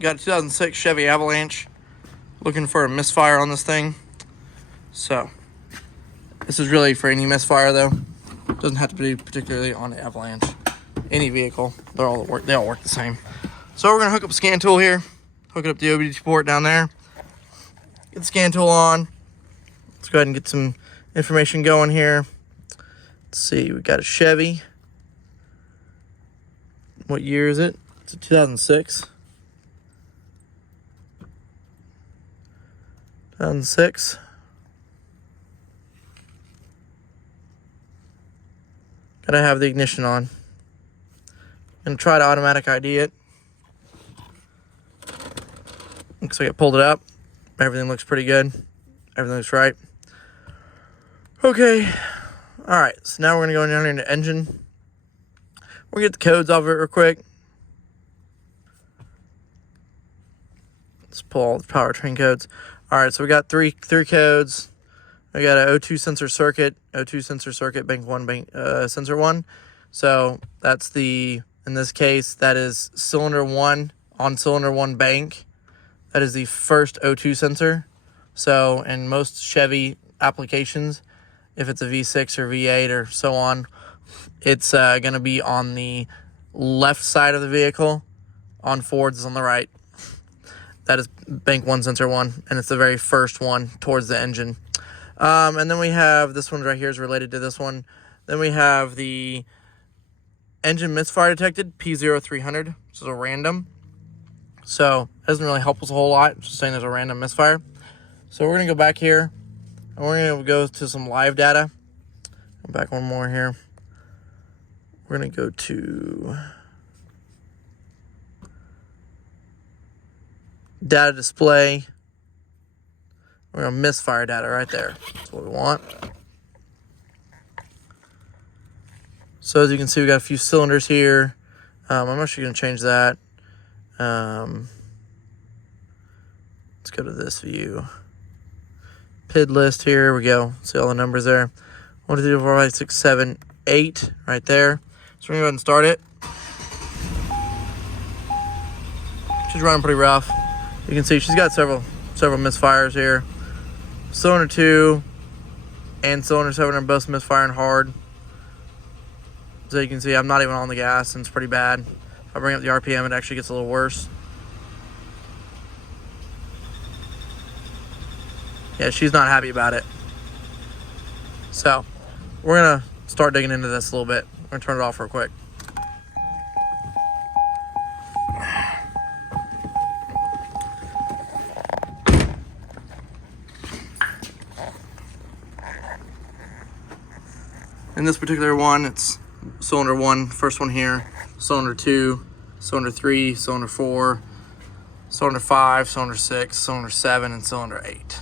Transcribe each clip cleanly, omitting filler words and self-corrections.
got a 2006 Chevy Avalanche. Looking for a misfire on this thing. So, this is really for any misfire though. Doesn't have to be particularly on the Avalanche. Any vehicle, they all work the same. So we're gonna hook up a scan tool here. Hook it up to the OBD port down there. Get the scan tool on. Let's go ahead and get some information going here. Let's see, we got a Chevy. What year is it? It's a 2006. 2006. Gotta have the ignition on. And try to automatic ID it. Looks like it pulled it up. Everything looks pretty good. Everything looks right. Okay. Alright, so now we're gonna go down here into engine. We'll get the codes off of it real quick. Let's pull all the powertrain codes. Alright, so we got three codes. We got an O2 sensor circuit, bank 1, bank sensor 1. So that's the, in this case, that is cylinder 1 on cylinder 1 bank. That is the first O2 sensor. So in most Chevy applications, if it's a V6 or V8 or so on, it's going to be on the left side of the vehicle. On Fords is on the right. That is bank 1 sensor 1, and it's the very first one towards the engine. And then we have this one right here is related to this one. Then we have the engine misfire detected, P0300, which is a random. So it doesn't really help us a whole lot. It's just saying there's a random misfire. So we're going to go back here, and we're going to go to some live data. Go back one more here. We're going to go to data display. We're going to misfire data right there. That's what we want. So as you can see, we got a few cylinders here. I'm actually going to change that. Let's go to this view. PID list, here we go. See all the numbers there. 1, 2, 3, 4, 5, 6, 7, 8 right there. So we're going to go ahead and start it. She's running pretty rough. You can see she's got several misfires here. Cylinder 2 and cylinder 7 are both misfiring hard. So you can see I'm not even on the gas, and it's pretty bad. If I bring up the RPM, it actually gets a little worse. Yeah, she's not happy about it. So we're going to start digging into this a little bit. We're going to turn it off real quick. In this particular one, it's cylinder 1, first one here, cylinder 2, cylinder 3, cylinder 4, cylinder 5, cylinder 6, cylinder 7, and cylinder 8.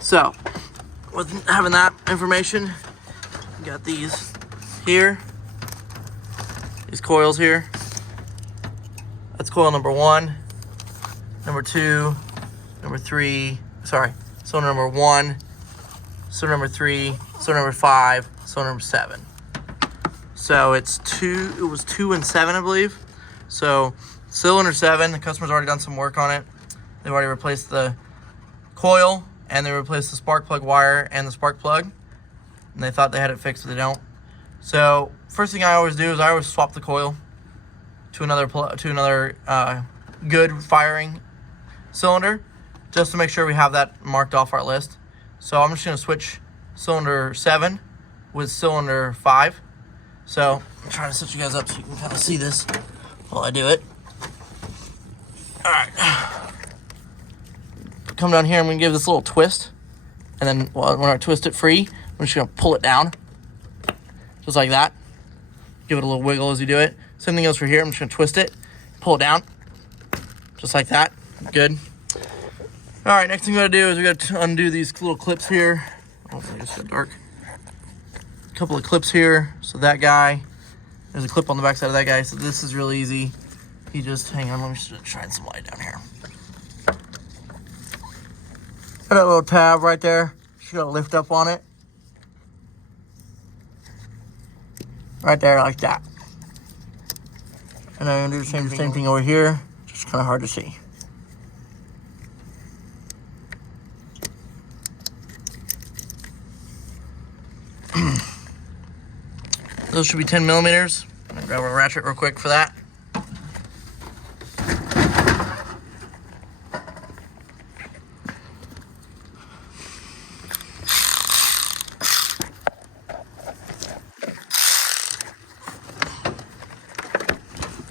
So, with having that information, we got these here, these coils here. That's coil number 1, number 2, number 3, sorry, cylinder number 1, cylinder number 3, cylinder number 5, cylinder number 7. So it was 2 and 7, I believe. So cylinder 7, the customer's already done some work on it. They've already replaced the coil, and they replaced the spark plug wire and the spark plug. And they thought they had it fixed, but they don't. So first thing I always do is I always swap the coil to another good firing cylinder, just to make sure we have that marked off our list. So I'm just going to switch cylinder 7 with cylinder 5. So I'm trying to set you guys up so you can kind of see this while I do it. Alright. Come down here, I'm going to give this a little twist. And then when I twist it free, I'm just going to pull it down. Just like that. Give it a little wiggle as you do it. Same thing goes for here. I'm just going to twist it, pull it down. Just like that. Good. Alright, next thing we got to do is we got to undo these little clips here. Oh, it's so dark. A couple of clips here. So that guy, there's a clip on the back side of that guy. So this is real easy. He just, hang on, let me just shine some light down here. Got that little tab right there. You got to lift up on it. Right there, like that. And I'm gonna do the same thing over here. Just kind of hard to see. Those should be 10 millimeters. I'm gonna grab a ratchet real quick for that.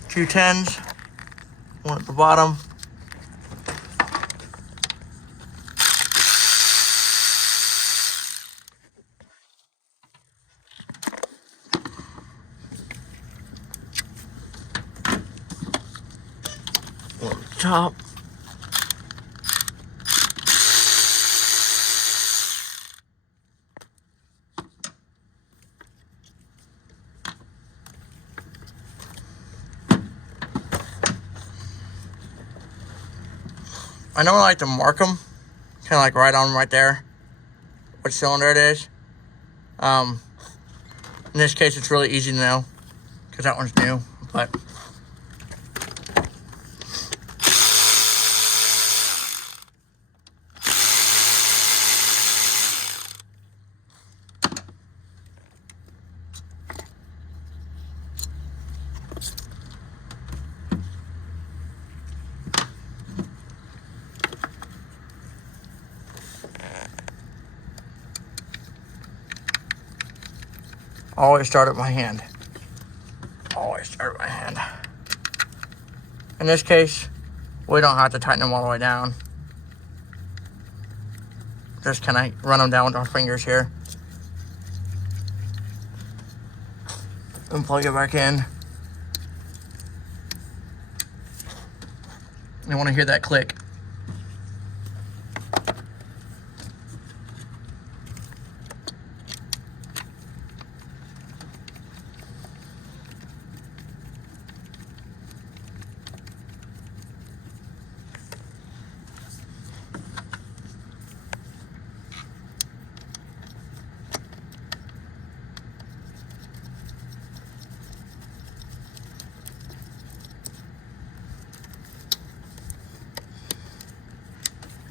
Two 10s, one at the bottom. One at the top. I know I like to mark them, kind of like right on right there, which cylinder it is. In this case, it's really easy to know because that one's new, but always start at my hand. Always start at my hand. In this case, we don't have to tighten them all the way down. Just kind of run them down with our fingers here. And plug it back in. You want to hear that click.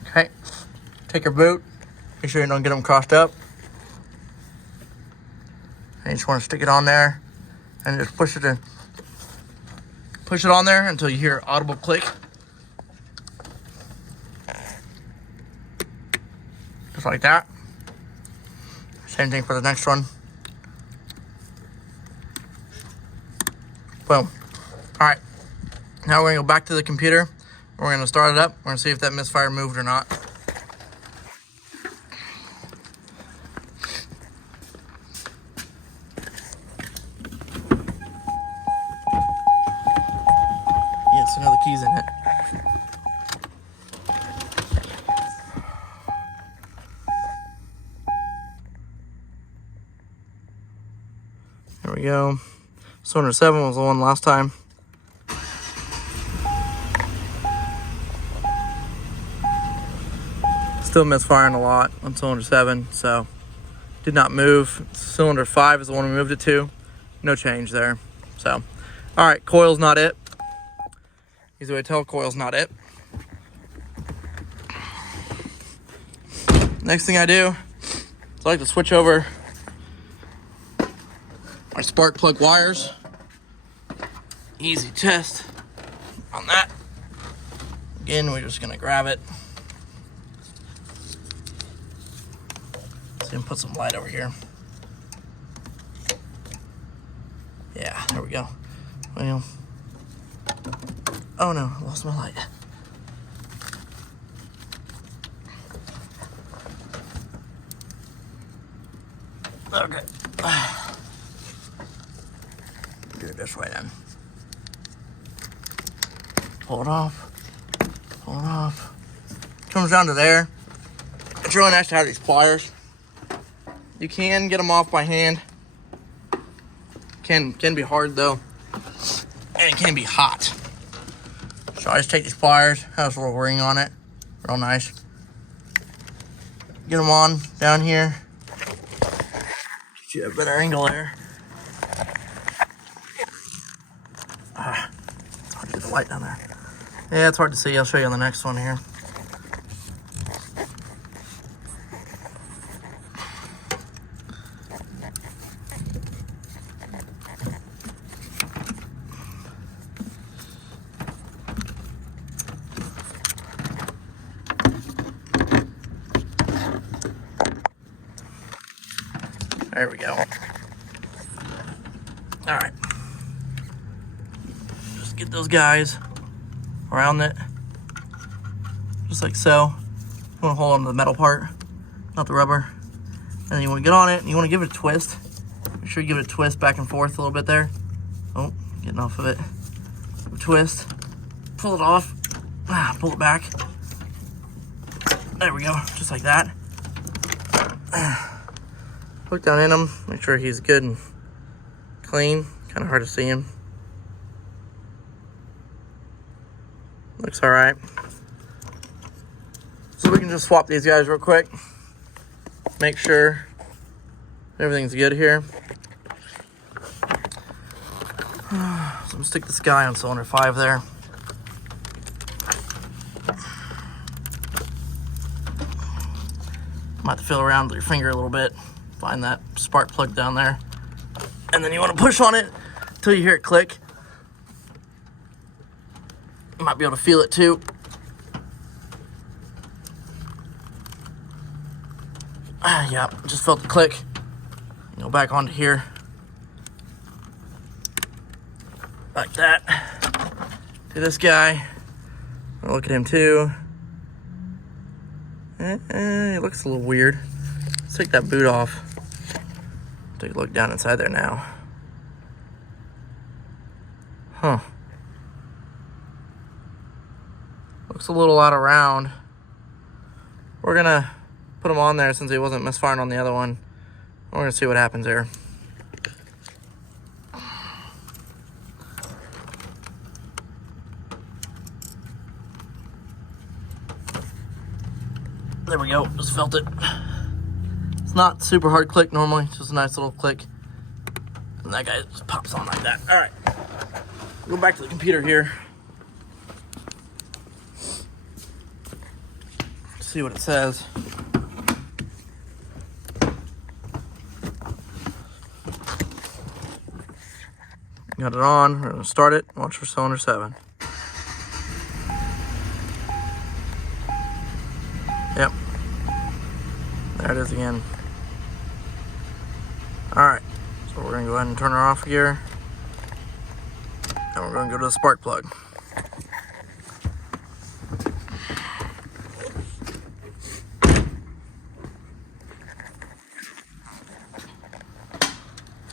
Okay, take your boot, make sure you don't get them crossed up. And you just want to stick it on there and just push it in. Push it on there until you hear an audible click. Just like that. Same thing for the next one. Boom. All right, now we're gonna go back to the computer. We're gonna start it up. We're gonna see if that misfire moved or not. Yes, another key's in it. There we go. Cylinder 7 was the one last time. Still misfiring a lot on cylinder 7, so did not move. Cylinder 5 is the one we moved it to. No change there. So, all right, coil's not it. Easy way to tell, coil's not it. Next thing I do is I like to switch over my spark plug wires. Easy test on that. Again, we're just gonna grab it. And put some light over here. Yeah, there we go. Well, oh no, I lost my light. Okay. Do it this way then. Pull it off. Pull it off. Comes down to there. It's really nice to have these pliers. You can get them off by hand. Can be hard though, and it can be hot. So I just take these pliers, has a little ring on it, real nice. Get them on down here. Get you a better angle there. the light down there. Yeah, it's hard to see. I'll show you on the next one here. There we go. All right. Just get those guys around it, just like so. You want to hold on to the metal part, not the rubber. And then you want to get on it, and you want to give it a twist. Make sure you give it a twist back and forth a little bit there. Oh, getting off of it. Twist. Pull it off. Pull it back. There we go, just like that. Look down in him, make sure he's good and clean. Kind of hard to see him. Looks all right. So we can just swap these guys real quick. Make sure everything's good here. So I'm gonna stick this guy on cylinder 5 there. Might have to feel around with your finger a little bit. Find that spark plug down there. And then you want to push on it until you hear it click. You might be able to feel it too. Yeah, just felt the click. Go back onto here. Like that. Do this guy. I'll look at him too. It looks a little weird. Let's take that boot off. Take a look down inside there now. Huh. Looks a little out of round. We're gonna put him on there since he wasn't misfiring on the other one. We're gonna see what happens there. There we go, just felt it. It's not super hard click normally, just a nice little click. And that guy just pops on like that. All right, go back to the computer here. See what it says. Got it on, we're gonna start it, watch for cylinder 7. Yep, there it is again. All right, so we're gonna go ahead and turn her off here. And we're gonna go to the spark plug.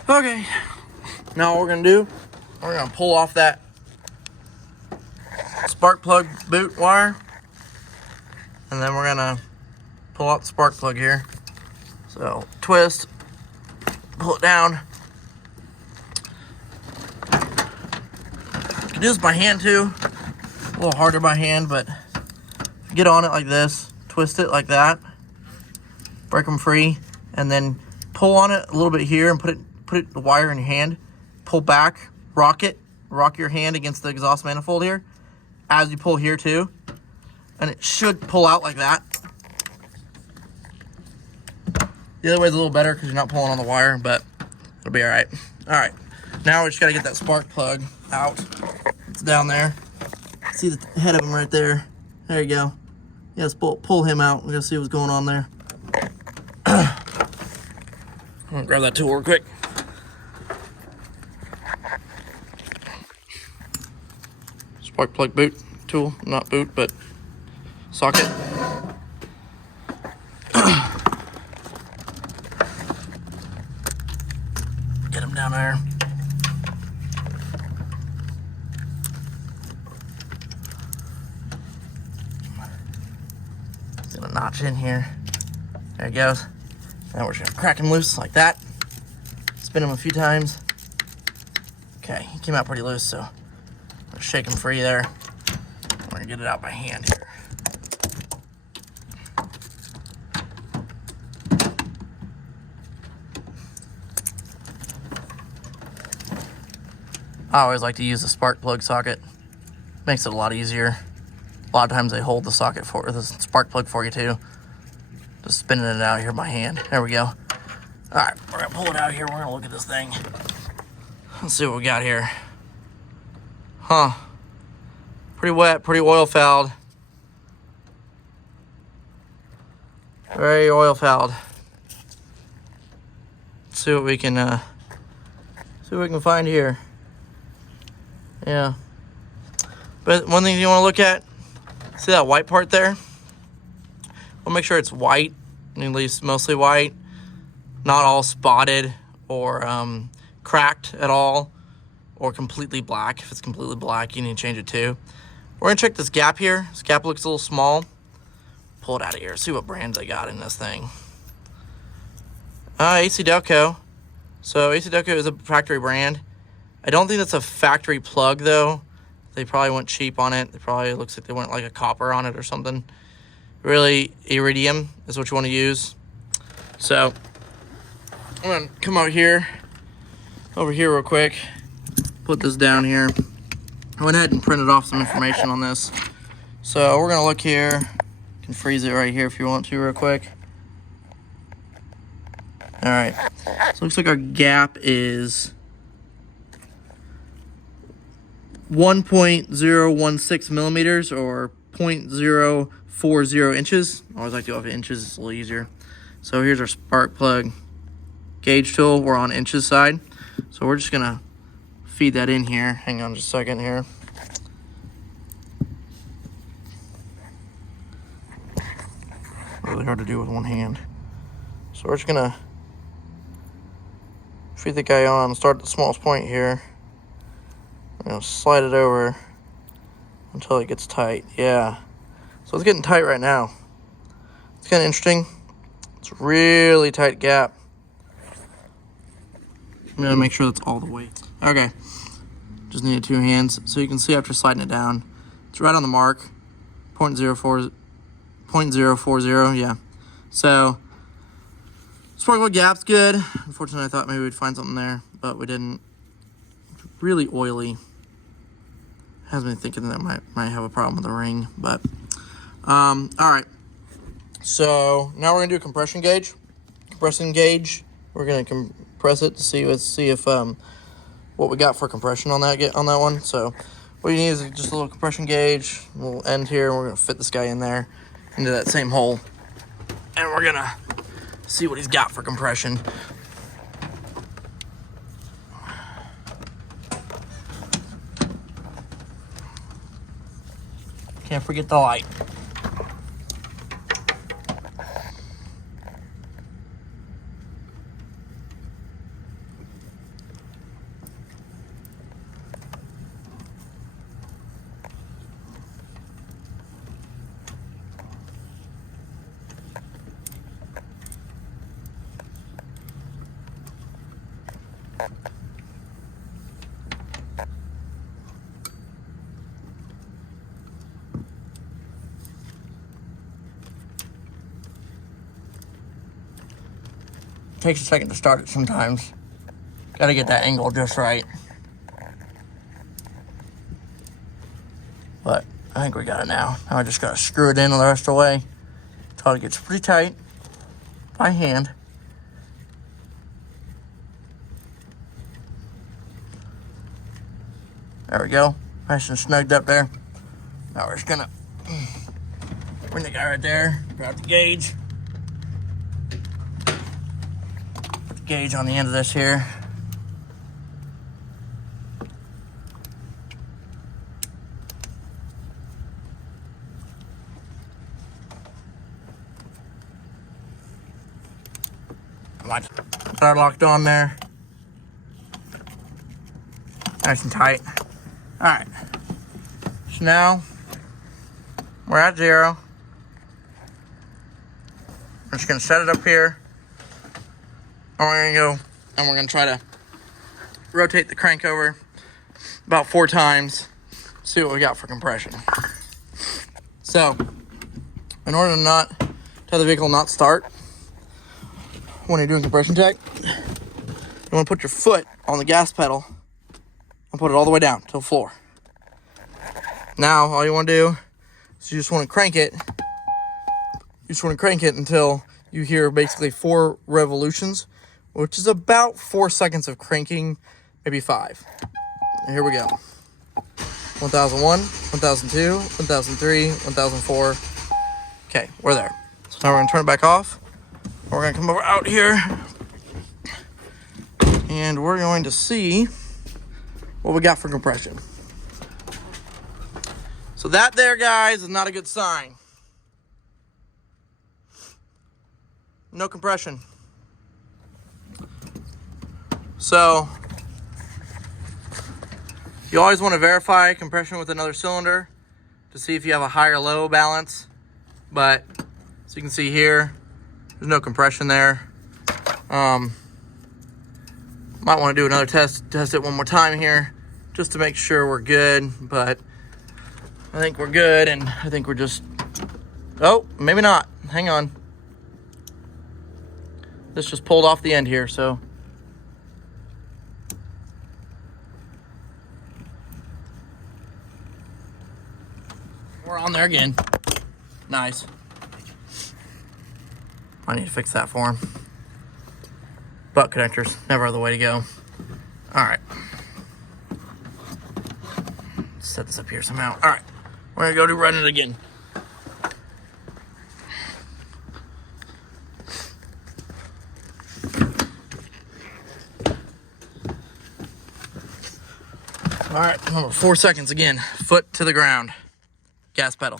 Okay, now what we're gonna do, we're gonna pull off that spark plug boot wire, and then we're gonna pull out the spark plug here. So twist, pull it down. You can do this by hand too, a little harder by hand, but get on it like this, twist it like that, break them free, and then pull on it a little bit here and put the wire in your hand, pull back, rock your hand against the exhaust manifold here as you pull here too, and it should pull out like that. The other way's a little better because you're not pulling on the wire, but it'll be all right. All right, now we just gotta get that spark plug out. It's down there. See the head of him right there. There you go. Yes, pull him out. We're gonna see what's going on there. I'm gonna grab that tool real quick. Spark plug boot tool, not boot, but socket. Get him down there. It's gonna notch in here. There he goes. Now we're just gonna crack him loose like that. Spin him a few times. Okay, he came out pretty loose, so shake him free there. We're gonna get it out by hand here. I always like to use a spark plug socket. Makes it a lot easier. A lot of times they hold the socket for the spark plug for you too. Just spinning it out here by hand. There we go. All right, we're gonna pull it out here. We're gonna look at this thing. Let's see what we got here. Huh. Pretty wet, pretty oil fouled. Very oil fouled. Let's see what we can find here. Yeah. But one thing you want to look at, see that white part there? We'll make sure it's white, at least mostly white, not all spotted or cracked at all, or completely black. If it's completely black, you need to change it too. We're gonna check this gap here. This gap looks a little small. Pull it out of here, see what brands I got in this thing. AC Delco. So AC Delco is a factory brand. I don't think that's a factory plug though. They probably went cheap on it. It probably looks like they went like a copper on it or something. Really, iridium is what you want to use. So I'm gonna come over here real quick. Put this down here. I went ahead and printed off some information on this. So we're gonna look here. You can freeze it right here if you want to real quick. All right, so it looks like our gap is 1.016 millimeters or 0.040 inches. I always like to go off inches, it's a little easier. So here's our spark plug gauge tool. We're on inches side. So we're just gonna feed that in here. Hang on just a second here. Really hard to do with one hand. So we're just gonna feed the guy on, start at the smallest point here. I'm gonna slide it over until it gets tight. Yeah. So it's getting tight right now. It's kind of interesting. It's a really tight gap. I'm gonna make sure that's all the way. Okay. Just needed 2 hands. So you can see after sliding it down, it's right on the mark. 0.040, yeah. So spark plug gap's good. Unfortunately, I thought maybe we'd find something there, but we didn't. It's really oily. Has me thinking that might have a problem with the ring, but all right. So now we're gonna do a compression gauge. We're gonna compress it to see if what we got for compression on that one. So what you need is just a little compression gauge, a little end here, and we're gonna fit this guy in there into that same hole, and we're gonna see what he's got for compression. Can't forget the light. Takes a second to start it sometimes. Gotta get that angle just right. But I think we got it now. Now I just gotta screw it in the rest of the way until it gets pretty tight by hand. There we go. Nice and snugged up there. Now we're just gonna bring the guy right there, grab the gauge. Gauge on the end of this here. Got locked on there. Nice and tight. All right. So now we're at 0. I'm just gonna set it up here. And we're gonna go and we're gonna try to rotate the crank over about 4 times, see what we got for compression. So, in order to have the vehicle not start when you're doing compression check, you wanna put your foot on the gas pedal and put it all the way down to the floor. Now, all you want to do is you just want to crank it. You just want to crank it until you hear basically 4 revolutions, which is about 4 seconds of cranking, maybe 5. And here we go. 1001, 1002, 1003, 1004. Okay, we're there. So now we're going to turn it back off. We're going to come over out here. And we're going to see what we got for compression. So that there, guys, is not a good sign. No compression. So you always want to verify compression with another cylinder to see if you have a high or low balance. But as you can see here, there's no compression there. Might want to do another test it one more time here just to make sure we're good. But I think we're good, and I think we're just, oh, maybe not. Hang on. This just pulled off the end here, so. We're on there again. Nice. I need to fix that for him. Butt connectors, never the way to go. All right. Set this up here somehow. All right, we're gonna go to run it again. All right, 4 seconds again. Foot to the ground. Gas pedal.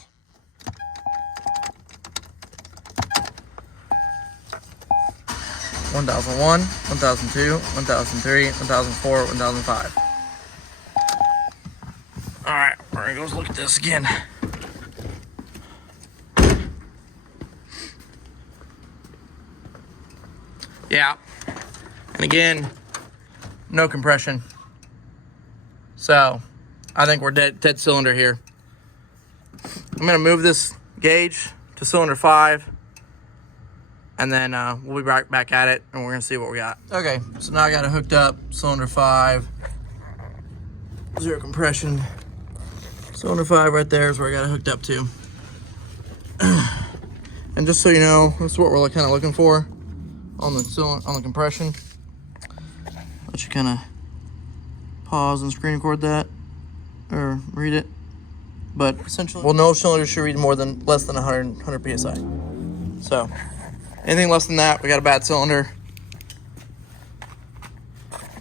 One 1001, 1002, 1003, 1004, 1005. All right, we're gonna go look at this again. Yeah, and again, no compression. So I think we're dead cylinder here. I'm gonna move this gauge to cylinder 5, and then we'll be right back at it, and we're gonna see what we got. Okay, so now I got it hooked up, cylinder 5, 0 compression. Cylinder 5 right there is where I got it hooked up to. And just so you know, this is what we're kind of looking for on the compression. Let you kind of pause and screen record that, or read it. But essentially, well, no cylinder should read less than 100 psi. So anything less than that, we got a bad cylinder.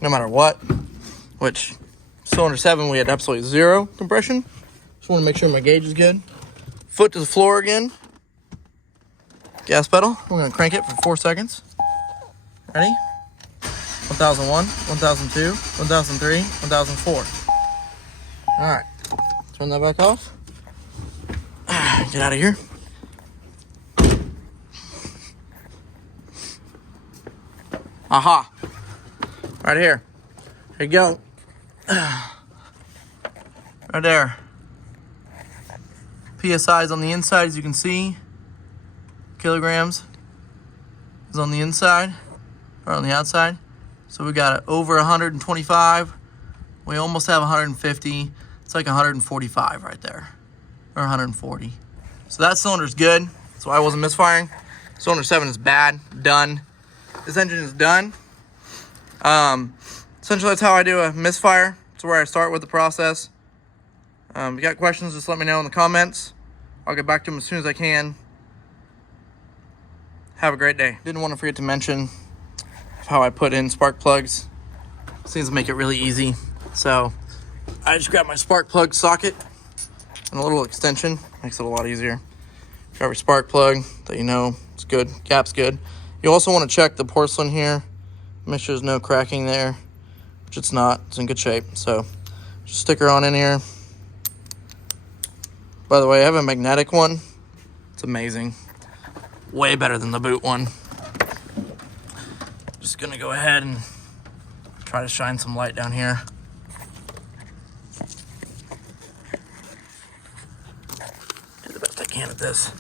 No matter what. Which cylinder 7, we had absolutely 0 compression. Just want to make sure my gauge is good. Foot to the floor again. Gas pedal. We're going to crank it for 4 seconds. Ready? 1001, 1002, 1003, 1004. All right. Turn that back off. Get out of here. Aha. Right here. Here you go. Right there. PSI is on the inside, as you can see. Kilograms is on the inside, or on the outside. So we got it over 125. We almost have 150. It's like 145 right there, or 140. So that cylinder's good. That's why I wasn't misfiring. Cylinder 7 is bad, done. This engine is done. Essentially, that's how I do a misfire. That's where I start with the process. If you got questions, just let me know in the comments. I'll get back to them as soon as I can. Have a great day. Didn't want to forget to mention how I put in spark plugs. Seems to make it really easy. So I just grab my spark plug socket and a little extension. Makes it a lot easier. Grab your spark plug that you know it's good. Cap's good. You also want to check the porcelain here. Make sure there's no cracking there, which it's not. It's in good shape. So just stick her on in here. By the way, I have a magnetic one. It's amazing. Way better than the boot one. Just gonna go ahead and try to shine some light down here. Do the best I can at this.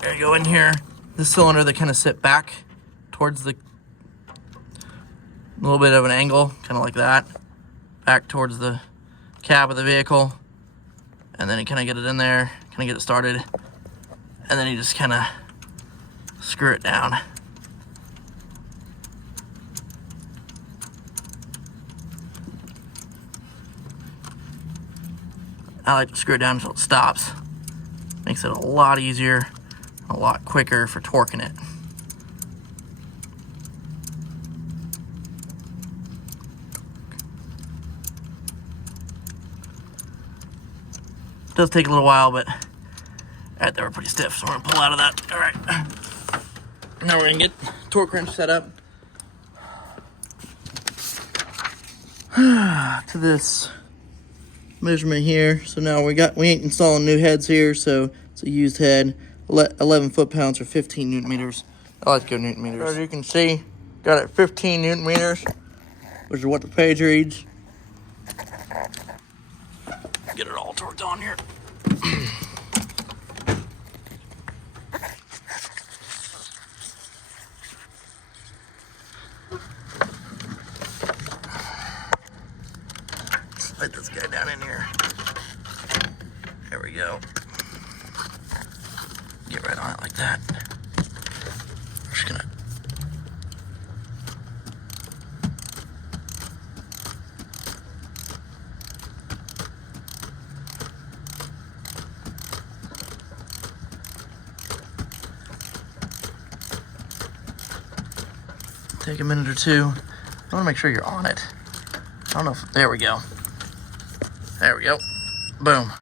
There you go in here. This cylinder, they kind of sit back towards a little bit of an angle, kind of like that. back towards the cab of the vehicle, and then you kind of get it in there, kind of get it started, and then you just kind of screw it down. I like to screw it down until it stops. Makes it a lot easier, a lot quicker for torquing it. It does take a little while, but alright, they were pretty stiff, so we're gonna pull out of that. Alright. Now we're gonna get torque wrench set up to this measurement here. So now we ain't installing new heads here, so it's a used head. 11 foot-pounds or 15 newton meters. I like to go newton meters. As you can see, got it 15 newton meters, which is what the page reads. Get it all torqued on here. Slide this guy down in here. There we go. Get right on it like that. We're just gonna take a minute or two. I want to make sure you're on it. I don't know if, there we go. There we go. Boom.